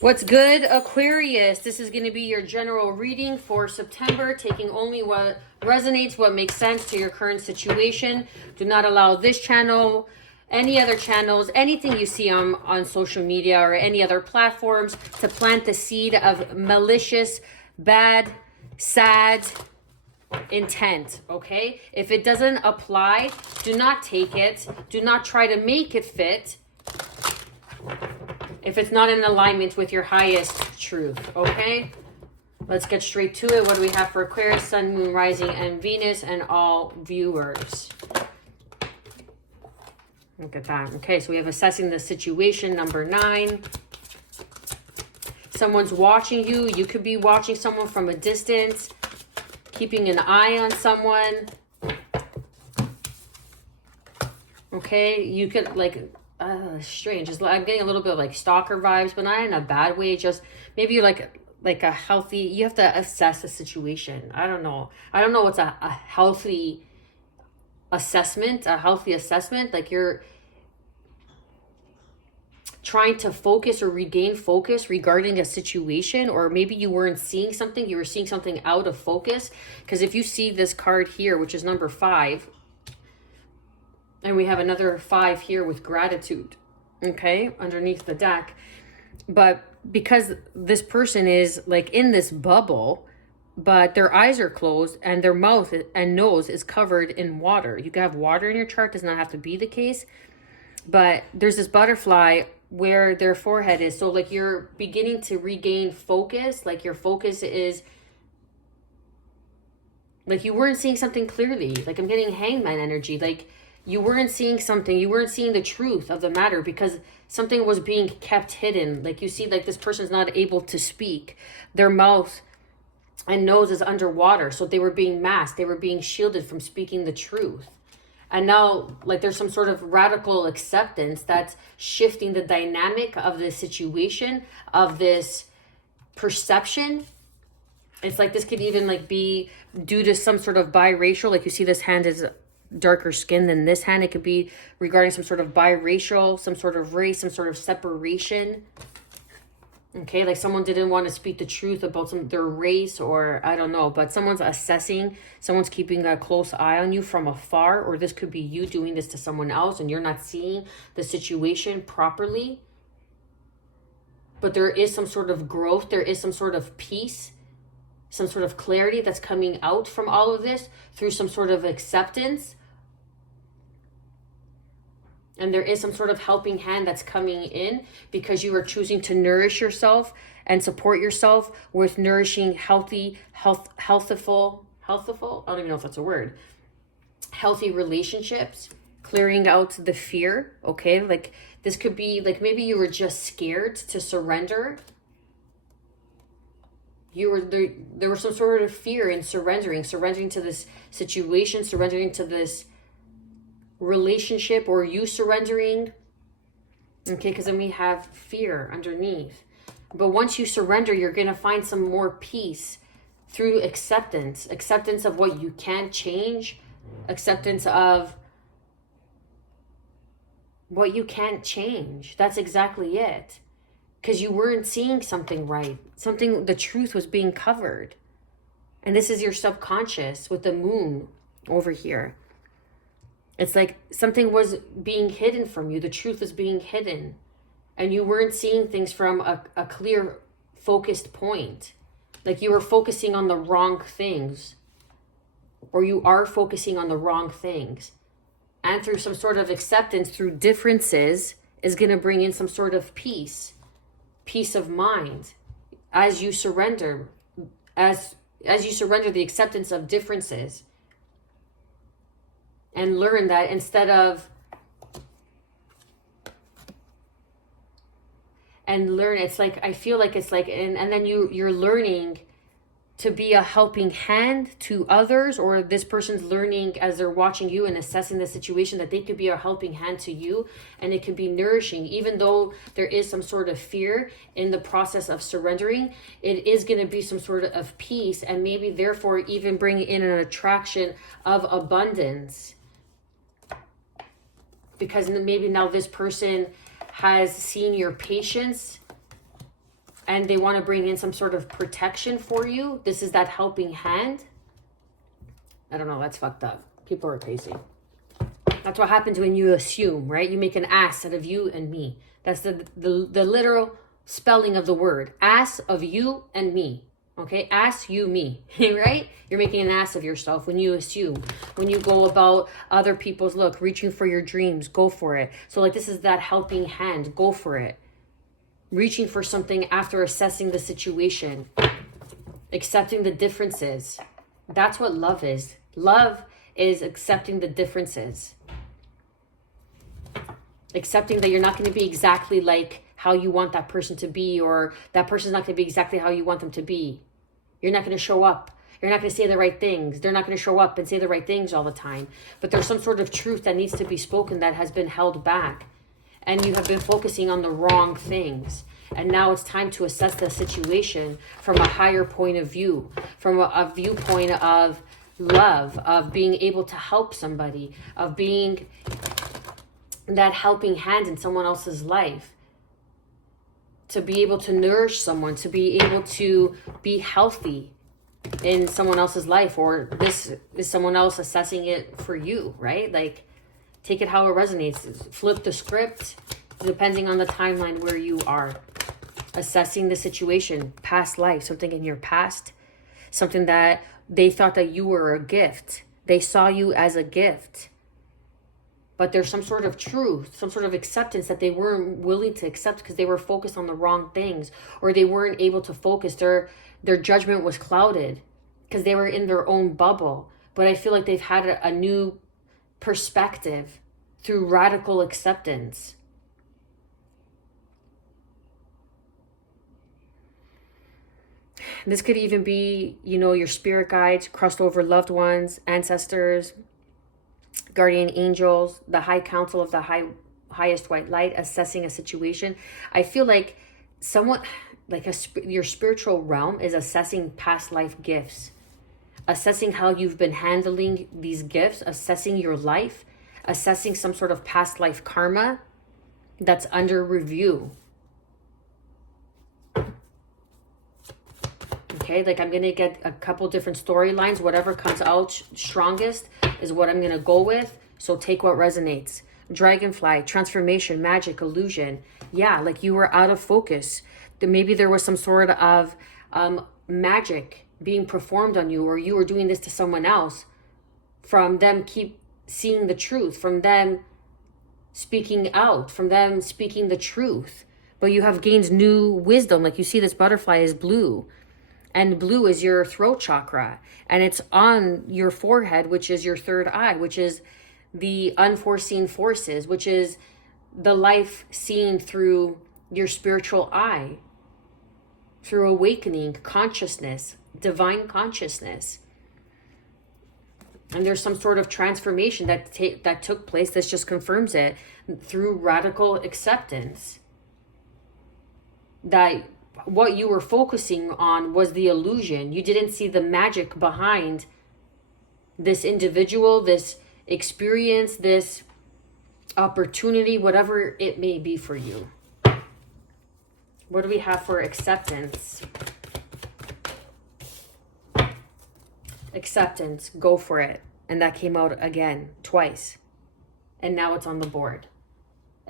What's good, Aquarius? This is going to be your general reading for September, taking only what resonates, what makes sense to your current situation. Do not allow this channel, any other channels, anything you see on social media or any other platforms to plant the seed of malicious, bad, sad intent, okay? If it doesn't apply, do not take it. Do not try to make it fit if it's not in alignment with your highest truth, okay? Let's get straight to it. What do we have for Aquarius, Sun, Moon, Rising, and Venus, and all viewers? Look at that. Okay, so we have assessing the situation, number 9. Someone's watching you. You could be watching someone from a distance, keeping an eye on someone. Okay, you could like... strange. I'm getting a little bit of like stalker vibes, but not in a bad way. Just maybe you're like a healthy, you have to assess the situation. I don't know what's a healthy assessment. Like you're trying to focus or regain focus regarding a situation, or maybe you weren't seeing something, you were seeing something out of focus. Because if you see this card here, which is number 5, and we have another 5 here with gratitude, okay, underneath the deck. But because this person is like in this bubble, but their eyes are closed and their mouth and nose is covered in water. You can have water in your chart, does not have to be the case. But there's this butterfly where their forehead is. So like you're beginning to regain focus. Like your focus is... like you weren't seeing something clearly. Like I'm getting hangman energy. Like... you weren't seeing something. You weren't seeing the truth of the matter because something was being kept hidden. Like you see, like this person's not able to speak. Their mouth and nose is underwater. So they were being masked. They were being shielded from speaking the truth. And now like there's some sort of radical acceptance that's shifting the dynamic of this situation, of this perception. It's like this could even like be due to some sort of biracial. Like you see this hand is darker skin than this hand. It could be regarding some sort of biracial, some sort of race, some sort of separation. Okay, like someone didn't want to speak the truth about their race, or I don't know, but someone's assessing, someone's keeping a close eye on you from afar, or this could be you doing this to someone else and you're not seeing the situation properly. But there is some sort of growth, there is some sort of peace, some sort of clarity that's coming out from all of this through some sort of acceptance. And there is some sort of helping hand that's coming in because you are choosing to nourish yourself and support yourself with nourishing, healthful, I don't even know if that's a word, healthy relationships, clearing out the fear, okay? Like this could be like maybe you were just scared to surrender. You were there was some sort of fear in surrendering to this situation, surrendering to this relationship, or you surrendering, okay? Because then we have fear underneath. But once you surrender, you're going to find some more peace through acceptance of what you can't change, acceptance of what you can't change. That's exactly it. Because you weren't seeing something right, the truth was being covered. And this is your subconscious with the moon over here. It's like something was being hidden from you. The truth was being hidden. And you weren't seeing things from a clear, focused point. Like you were focusing on the wrong things. Or you are focusing on the wrong things. And through some sort of acceptance, through differences, is going to bring in some sort of peace of mind. As you surrender, as you surrender the acceptance of differences. And learn that instead of, it's like, I feel like it's like, and then you're learning to be a helping hand to others, or this person's learning as they're watching you and assessing the situation that they could be a helping hand to you, and it can be nourishing. Even though there is some sort of fear in the process of surrendering, it is going to be some sort of peace, and maybe therefore even bring in an attraction of abundance. Because maybe now this person has seen your patience and they want to bring in some sort of protection for you. This is that helping hand. I don't know, that's fucked up. People are crazy. That's what happens when you assume, right? You make an ass out of you and me. That's the literal spelling of the word. Ass of you and me. Okay? Ass, you, me. Right? You're making an ass of yourself when you assume. When you go about other people's, look, reaching for your dreams, go for it. So like this is that helping hand. Go for it. Reaching for something after assessing the situation. Accepting the differences. That's what love is. Love is accepting the differences. Accepting that you're not going to be exactly like how you want that person to be, or that person's not going to be exactly how you want them to be. You're not going to show up. You're not going to say the right things. They're not going to show up and say the right things all the time. But there's some sort of truth that needs to be spoken that has been held back. And you have been focusing on the wrong things. And now it's time to assess the situation from a higher point of view, from a viewpoint of love, of being able to help somebody, of being that helping hand in someone else's life, to be able to nourish someone, to be able to be healthy in someone else's life, or this is someone else assessing it for you, right? Like, take it how it resonates. Flip the script depending on the timeline where you are. Assessing the situation, past life, something in your past, something that they thought that you were a gift. They saw you as a gift. But there's some sort of truth, some sort of acceptance that they weren't willing to accept because they were focused on the wrong things, or they weren't able to focus. Their judgment was clouded because they were in their own bubble. But I feel like they've had a new perspective through radical acceptance. This could even be, your spirit guides, crossed over loved ones, ancestors, guardian angels, the high council of the highest white light, assessing a situation. I feel like somewhat like your spiritual realm is assessing past life gifts, assessing how you've been handling these gifts, assessing your life, assessing some sort of past life karma that's under review. Okay, like I'm going to get a couple different storylines. Whatever comes out strongest is what I'm going to go with. So take what resonates. Dragonfly, transformation, magic, illusion. Yeah, like you were out of focus. Maybe there was some sort of magic being performed on you, or you were doing this to someone else. From them keep seeing the truth, from them speaking out, from them speaking the truth. But you have gained new wisdom. Like you see this butterfly is blue. And blue is your throat chakra. And it's on your forehead, which is your third eye, which is the unforeseen forces, which is the life seen through your spiritual eye, through awakening, consciousness, divine consciousness. And there's some sort of transformation that took place. This just confirms it through radical acceptance. That what you were focusing on was the illusion. You didn't see the magic behind this individual, this experience, this opportunity, whatever it may be for you. What do we have for acceptance? Acceptance, go for it. And that came out again, twice. And now it's on the board.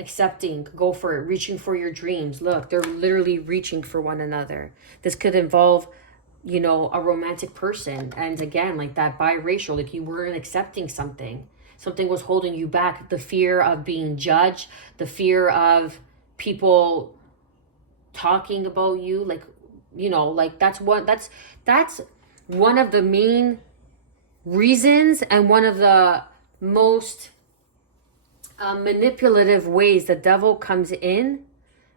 Accepting, go for it, reaching for your dreams. Look, they're literally reaching for one another. This could involve, a romantic person. And again, like that biracial, like you weren't accepting something. Something was holding you back. The fear of being judged, the fear of people talking about you. That's one of the main reasons and one of the most manipulative ways the devil comes in,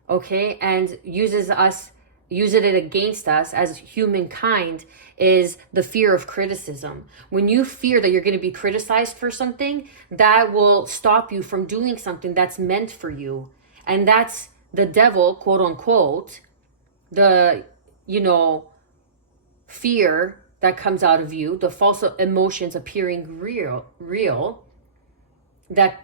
okay, and uses it against us as humankind, is the fear of criticism. When you fear that you're going to be criticized for something, that will stop you from doing something that's meant for you. And that's the devil, quote unquote, the, fear that comes out of you, the false emotions appearing real, that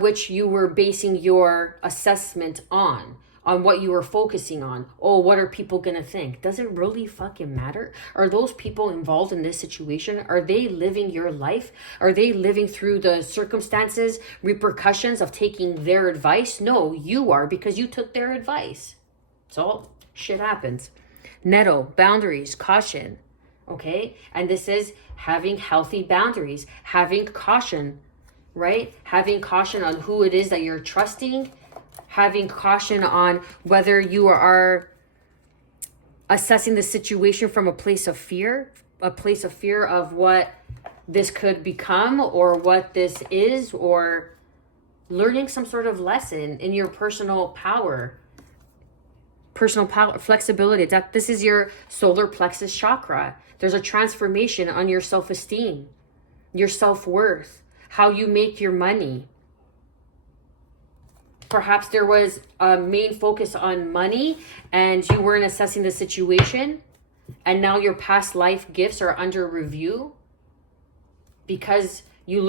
which you were basing your assessment on on what you were focusing on. Oh, what are people gonna think? Does it really fucking matter? Are those people involved in this situation? Are they living your life? Are they living through the circumstances, repercussions of taking their advice? No, you are, because you took their advice. So shit happens. Netto, boundaries, caution. Okay? And this is having healthy boundaries, having caution, right? Having caution on who it is that you're trusting, having caution on whether you are assessing the situation from a place of fear of what this could become or what this is, or learning some sort of lesson in your personal power, flexibility. That this is your solar plexus chakra. There's a transformation on your self-esteem, your self-worth, how you make your money. Perhaps there was a main focus on money and you weren't assessing the situation, and now your past life gifts are under review because you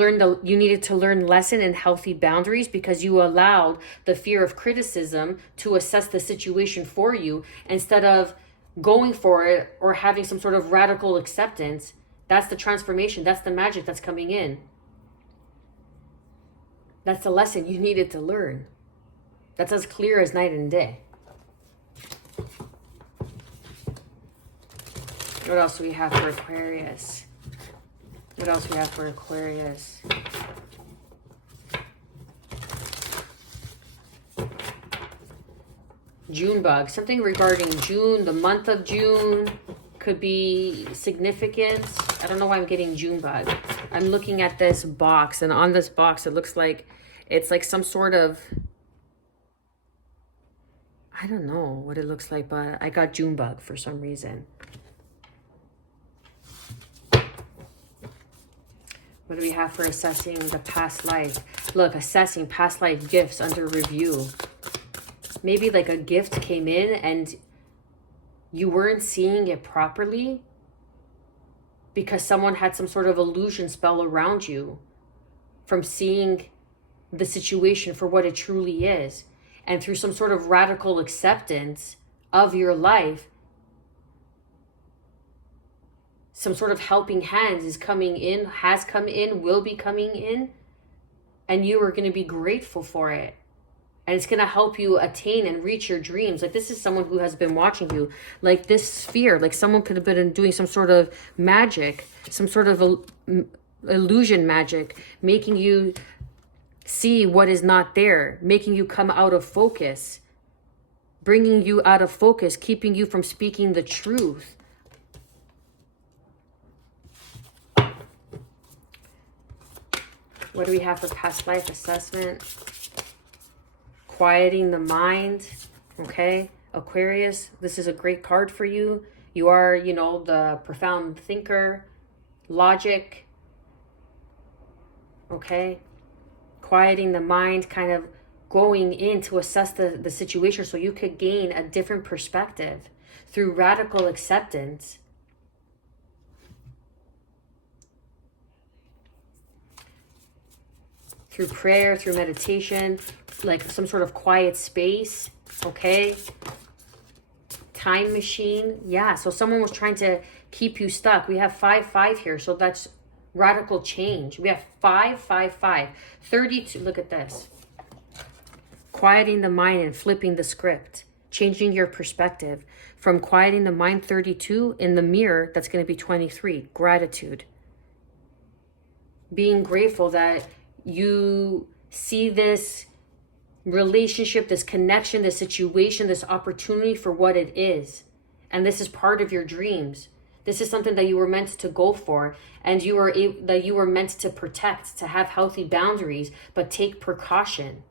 needed to learn lesson in healthy boundaries, because you allowed the fear of criticism to assess the situation for you instead of going for it or having some sort of radical acceptance. That's the transformation. That's the magic that's coming in. That's the lesson you needed to learn. That's as clear as night and day. What else do we have for Aquarius? What else do we have for Aquarius? June bug. Something regarding June, the month of June, could be significant. I don't know why I'm getting June bug. I'm looking at this box, and on this box, it looks like it's like some sort of, I don't know what it looks like, but I got June bug for some reason. What do we have for assessing the past life? Look, assessing past life gifts under review. Maybe like a gift came in and you weren't seeing it properly because someone had some sort of illusion spell around you from seeing the situation for what it truly is. And through some sort of radical acceptance of your life, some sort of helping hands is coming in, has come in, will be coming in, and you are going to be grateful for it. And it's going to help you attain and reach your dreams. Like, this is someone who has been watching you. Like, this sphere, like someone could have been doing some sort of magic, some sort of illusion magic, making you see what is not there, making you come out of focus, bringing you out of focus, keeping you from speaking the truth. What do we have for past life assessment? Quieting the mind. Okay, Aquarius, this is a great card for you. You are, you know, the profound thinker, logic. Okay, quieting the mind, kind of going in to assess the situation so you could gain a different perspective through radical acceptance. Through prayer, through meditation, like some sort of quiet space, okay? Time machine, yeah. So someone was trying to keep you stuck. We have 5-5 here, so that's radical change. We have 5-5-5, 32. Look at this. Quieting the mind and flipping the script, changing your perspective. From quieting the mind, 32, in the mirror, that's going to be 23. Gratitude. Being grateful that you see this relationship, this connection, this situation, this opportunity for what it is. And this is part of your dreams. This is something that you were meant to go for, and you were meant to protect, to have healthy boundaries, but take precaution.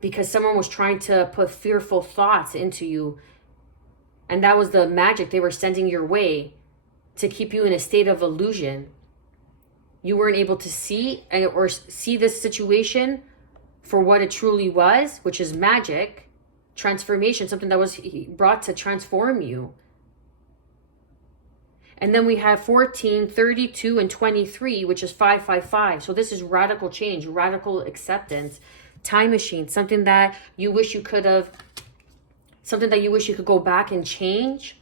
Because someone was trying to put fearful thoughts into you, and that was the magic they were sending your way to keep you in a state of illusion. You weren't able to see this situation for what it truly was, which is magic, transformation, something that was brought to transform you. And then we have 14, 32, and 23, which is 5-5-5. So this is radical change, radical acceptance, time machine, something that you wish you could have, something that you wish you could go back and change,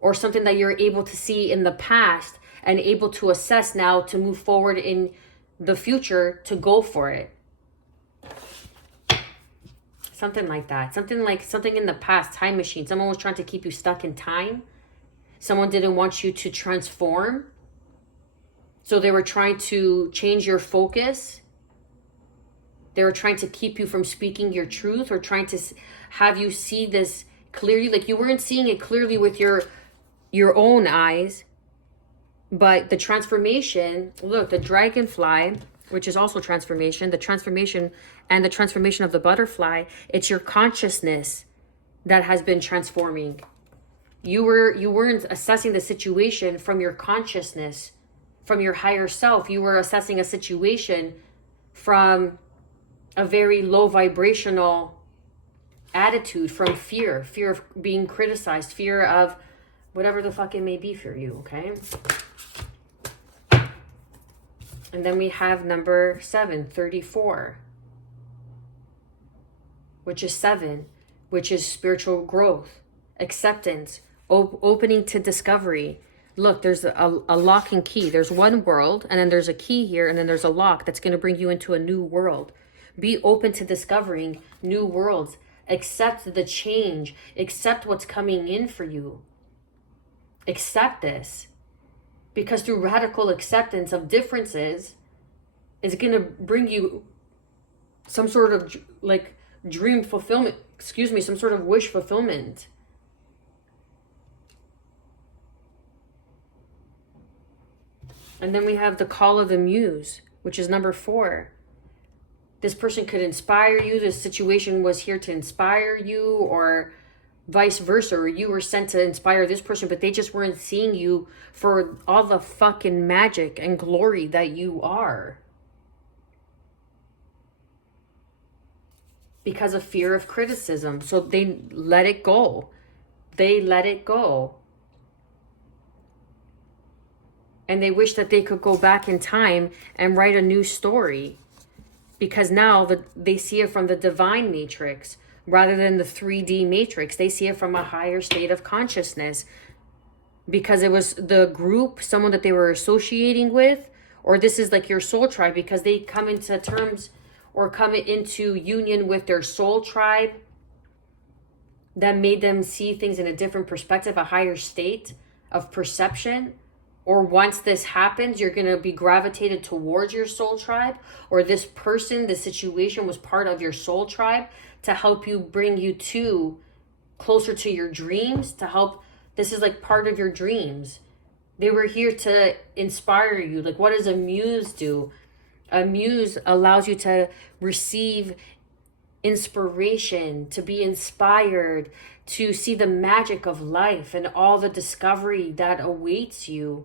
or something that you're able to see in the past and able to assess now to move forward in the future to go for it. Something like that. Something in the past, time machine. Someone was trying to keep you stuck in time. Someone didn't want you to transform. So they were trying to change your focus. They were trying to keep you from speaking your truth, or trying to have you see this clearly. Like you weren't seeing it clearly with your own eyes. But the transformation, look, the dragonfly, which is also transformation, the transformation and the transformation of the butterfly, it's your consciousness that has been transforming. You weren't assessing the situation from your consciousness, from your higher self. You were assessing a situation from a very low vibrational attitude, from fear of being criticized, fear of whatever the fuck it may be for you, okay? And then we have number 7, 34, which is 7, which is spiritual growth, acceptance, opening to discovery. Look, there's a lock and key. There's one world, and then there's a key here, and then there's a lock that's going to bring you into a new world. Be open to discovering new worlds. Accept the change. Accept what's coming in for you. Accept this. Because through radical acceptance of differences, it's going to bring you some sort of like dream fulfillment, some sort of wish fulfillment. And then we have the call of the muse, which is number 4. This person could inspire you. This situation was here to inspire you, or vice versa, or you were sent to inspire this person, but they just weren't seeing you for all the fucking magic and glory that you are, because of fear of criticism. So they let it go. And they wish that they could go back in time and write a new story, because now they see it from the divine matrix rather than the 3D matrix. They see it from a higher state of consciousness, because it was the group, someone that they were associating with, or this is like your soul tribe, because they come into terms or come into union with their soul tribe that made them see things in a different perspective, a higher state of perception. Or once this happens, you're going to be gravitated towards your soul tribe, or this person, this situation was part of your soul tribe to help you, bring you to closer to your dreams, to help. This is like part of your dreams. They were here to inspire you. Like, what does a muse do? A muse allows you to receive inspiration, to be inspired, to see the magic of life and all the discovery that awaits you,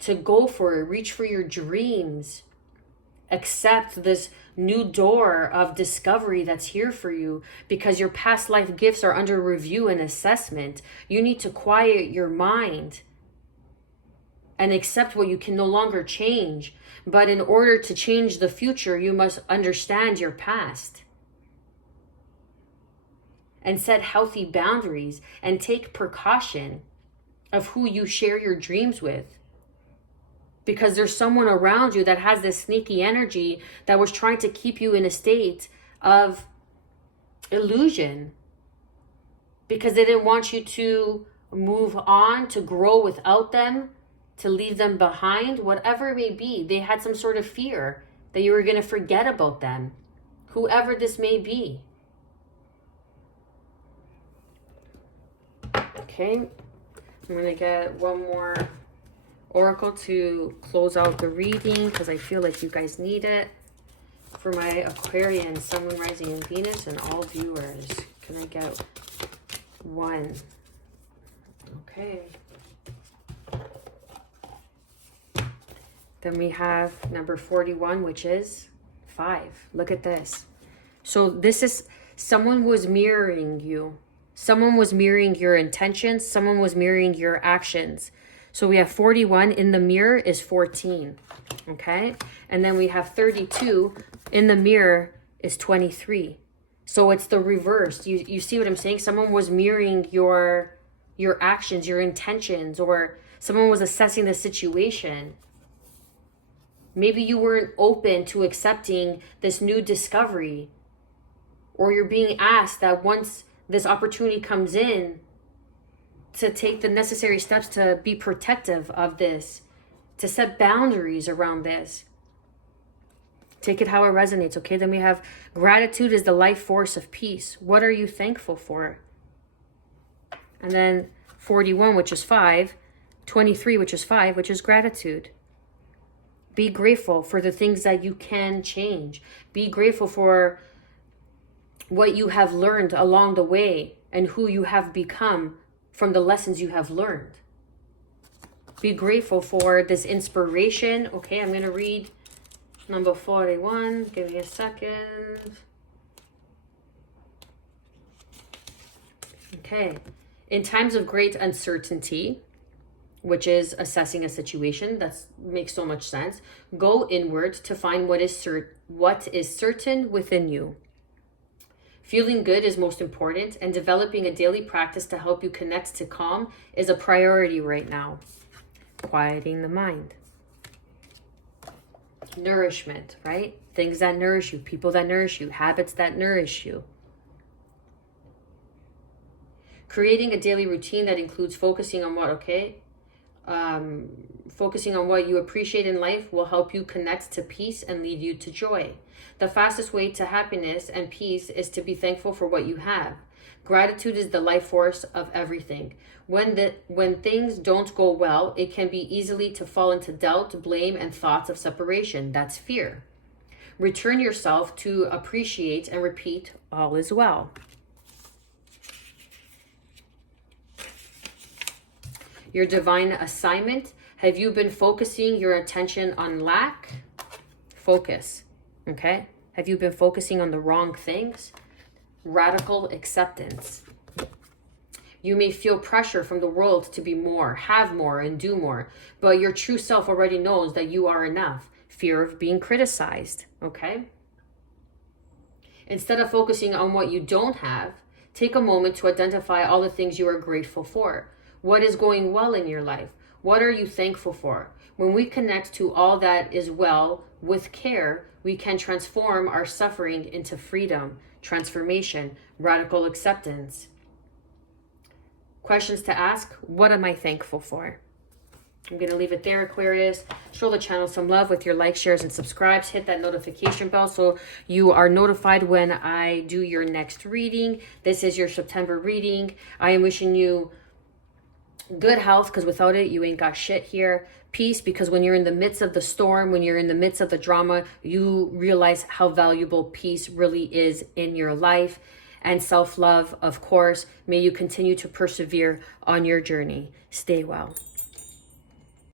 to go for it, reach for your dreams, accept this new door of discovery that's here for you, because your past life gifts are under review and assessment. You need to quiet your mind and accept what you can no longer change. But in order to change the future, you must understand your past and set healthy boundaries and take precaution of who you share your dreams with. Because there's someone around you that has this sneaky energy that was trying to keep you in a state of illusion, because they didn't want you to move on, to grow without them, to leave them behind, whatever it may be. They had some sort of fear that you were going to forget about them, whoever this may be. Okay, I'm going to get one more oracle to close out the reading, because I feel like you guys need it. For my Aquarian, Sun, Moon, Rising, and Venus, and all viewers, can I get one? Okay. Then we have number 41, which is 5. Look at this. So this is someone was mirroring you. Someone was mirroring your intentions. Someone was mirroring your actions. So we have 41 in the mirror is 14. Okay. And then we have 32 in the mirror is 23. So it's the reverse. You see what I'm saying? Someone was mirroring your actions, your intentions, or someone was assessing the situation. Maybe you weren't open to accepting this new discovery, or you're being asked that once this opportunity comes in to take the necessary steps to be protective of this, to set boundaries around this. Take it how it resonates, okay? Then we have gratitude is the life force of peace. What are you thankful for? And then 41, which is 5, 23, which is 5, which is gratitude. Be grateful for the things that you can change. Be grateful for what you have learned along the way and who you have become from the lessons you have learned. Be grateful for this inspiration. Okay, I'm going to read number 41. Give me a second. Okay. In times of great uncertainty, which is assessing a situation, that makes so much sense, go inward to find what is certain within you. Feeling good is most important, and developing a daily practice to help you connect to calm is a priority right now. Quieting the mind. Nourishment, right? Things that nourish you, people that nourish you, habits that nourish you. Creating a daily routine that includes focusing on focusing on what you appreciate in life will help you connect to peace and lead you to joy. The fastest way to happiness and peace is to be thankful for what you have. Gratitude is the life force of everything. When things don't go well, it can be easily to fall into doubt, blame, and thoughts of separation. That's fear. Return yourself to appreciate and repeat, all is well. Your divine assignment. Have you been focusing your attention on lack? Focus. Okay? Have you been focusing on the wrong things? Radical acceptance. You may feel pressure from the world to be more, have more, and do more, but your true self already knows that you are enough. Fear of being criticized. Okay? Instead of focusing on what you don't have, take a moment to identify all the things you are grateful for. What is going well in your life? What are you thankful for? When we connect to all that is well with care, we can transform our suffering into freedom, transformation, radical acceptance. Questions to ask: what am I thankful for? I'm going to leave it there, Aquarius. Show the channel some love with your likes, shares, and subscribes. Hit that notification bell so you are notified when I do your next reading. This is your September reading. I am wishing you good health, because without it, you ain't got shit here. Peace, because when you're in the midst of the storm, when you're in the midst of the drama, you realize how valuable peace really is in your life. And self-love, of course. May you continue to persevere on your journey. Stay well.